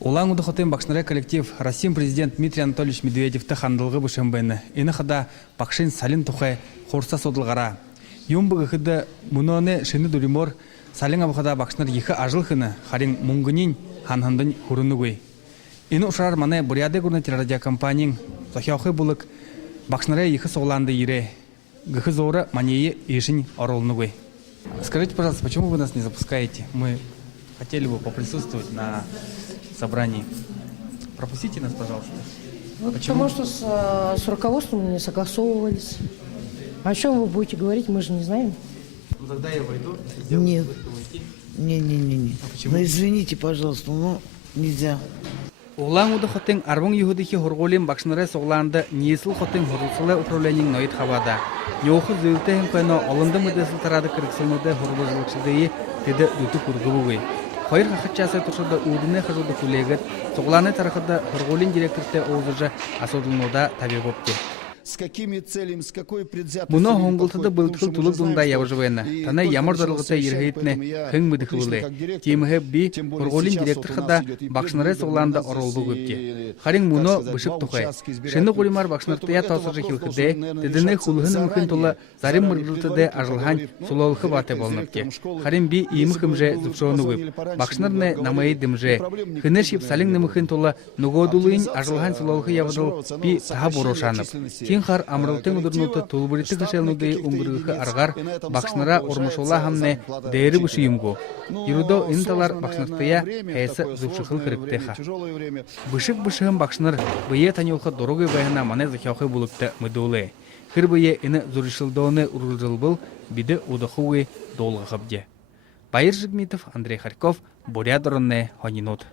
Улан удохотын бакшнары коллектив Россия президент Дмитрий Анатольевич Медведевті хандылғы бұшымбайны. Ені қада бакшын салин тұхай хорса содылғара. Юмбығы қыды мұноны шыны дүлімор салин абықада бакшнар ехі ажылқыны харин мұңгынин ханхандын хұрыны гөй. Ені ұшарар маны Буряды гурнатир радиокомпанияң зохяухы бұлық бакшнары ехі соғланды ере. Гыхы зоры манейі ешін оролны гөй. Скажите, пожалуйста, почему вы нас не запускаете? Мы хотели бы поприсутствовать на собрании. Пропустите нас, пожалуйста. Ну, потому что с руководством не согласовывались. О чем вы будете говорить, мы же не знаем. Ну тогда я войду. Нет. Не. Ну извините, пожалуйста, но нельзя. Улан уды хотын арбың юхудихи хорголин бакшнары соғланды несіл хотын хорусылы управлениң ноид хавада. Неохы зөйті хемкайно алынды мүдесіл тарады кіріксілмеді хоргозылықшыдыйы деді дүті күргілугай. Хайыр хақытчасы тұршыда өдіне қажуды күлегіт, соғланы тарықыда хорголин директорты оғызыжы асудылнуда таби бопты. Мұны хоңғылтыды бұлтқыл тұлық дұнда явыжывайны. Таны ямар зарылғыта ергейтіне хың мүдіқылы. Темігі би хорголин директорқыда бақшынары соғланды оролды көпке. Харин мұны бұшып тұқай. Шыны қолимар бақшыныртыя тасыржы хилқыды, дедіні құлғыны мүхін тұлы зарим мұрғылтыды ажылған сұлалықы баты болыныпке. Харин би иемі хымже зүпшоны көп. Бақшынырны намайы дымже. Хыны шип салың мүхін тұлы нүгодулыйын ажылған сұлалықы явыдыл би таға борошанып. Хар амралтын удырнуты тулбуритті кішелнуды ұңғырғықы арғар бақшнара ормышола хамне дәрі бұшы емгу. Ирудо инталар бақшнартыя әйсі зүпшықыл кіріктеха. Бұшық-бұшығын бақшнар бұйе танюлқы дорогы байына мане захяухы бұлыпты мүдулы. Хыр бұйе іні зүрішілдоны ұрылжыл бұл биді удықуы долғы қабде. Байыр Жигмитов, Андрей Харьков, Буряд Ронне, Хонинут.